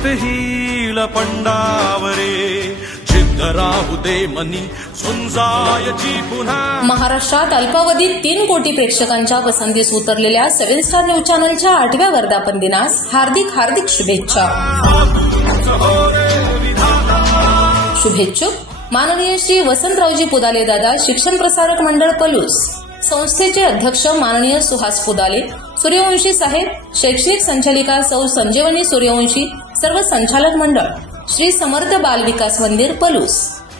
चित हिल पंडावरे चित्त राहू दे मनी सुंजायची पुन्हा. महाराष्ट्रात अल्पावधीत तीन कोटी प्रेक्षकांच्या पसंतीस उतरलेल्या सेव्हन स्टार न्यूज चॅनलच्या आठव्या वर्धापन दिनास हार्दिक हार्दिक शुभेच्छा. शुभेच्छुक माननीय श्री वसंतरावजी पुदाले दादा शिक्षण प्रसारक मंडळ पलूस. संस्थेचे अध्यक्ष माननीय सुहास पुदाले सूर्यवंशी साहेब शैक्षणिक संचालिका सौ संजीवनी सूर्यवंशी सर्व संचालक मंडळ श्री समर्थ बाल विकास मंदिर पलूस.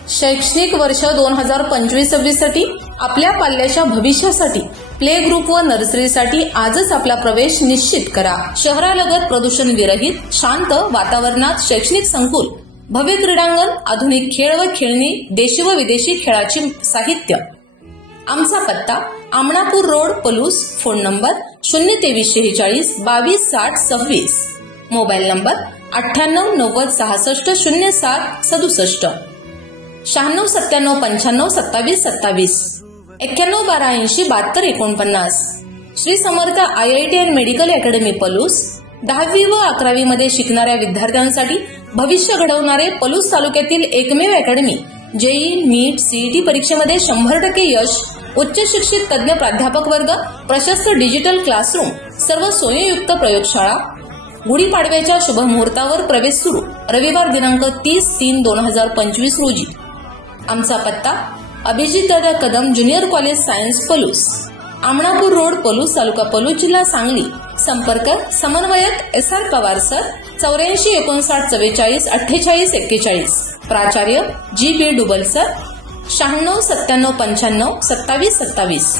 शैक्षणिक वर्ष दोन हजार पंचवीस सव्वीससाठी आपल्या पाल्याच्या भविष्यासाठी प्ले ग्रुप व नर्सरीसाठी आजच आपला प्रवेश निश्चित करा. शहरालगत प्रदूषण विरहित शांत वातावरणात शैक्षणिक संकुल भव्य क्रीडांगण आधुनिक खेळ व खेळणी देशी व विदेशी खेळाची साहित्य. आमचा पत्ता Amanapur road Palus phone number शून्य तेवीस शेहेचाळीस बावीस साठ सव्वीस. मोबाईल नंबर अठ्ठ्याण्णव नव्वद सहासष्ट शून्य सात सदुसष्ट. शहाण्णव सत्त्याण्णव पंच्याण्णव सत्तावीस सत्तावीस. एक्क्याण्णव बारा ऐंशी बहात्तर एकोणपन्नास. Shri Samarth I I T and medical academy Palus. दहावी व अकरावी मध्ये शिकणाऱ्या विद्यार्थ्यांसाठी भविष्य घडवणारे पलूस तालुक्यातील एकमेव अकॅडमी जेई नीट सीईटी परीक्षेमध्ये शंभर टक्के यश उच्च शिक्षित तज्ज्ञ प्राध्यापक वर्ग प्रशस्त डिजिटल क्लासरूम सर्व सोयीयुक्त प्रयोगशाळा गुढीपाडव्याच्या शुभ मुहूर्तावर प्रवेश सुरू. रविवार दिनांक तीस तीन दोन हजार पंचवीस रोजी. आमचा पत्ता Abhijit Dada Kadam junior college science Palus. Amanapur road Palus taluka Palus जिल्हा सांगली. संपर्क समन्वयक एस आर पवार सर चौऱ्याऐंशी एकोणसाठ चव्वेचाळीस अठ्ठेचाळीस एक्केचाळीस. प्राचार्य जी बी डुबल सर शहाण्णव सत्त्याण्णव पंच्याण्णव सत्तावीस सत्तावीस.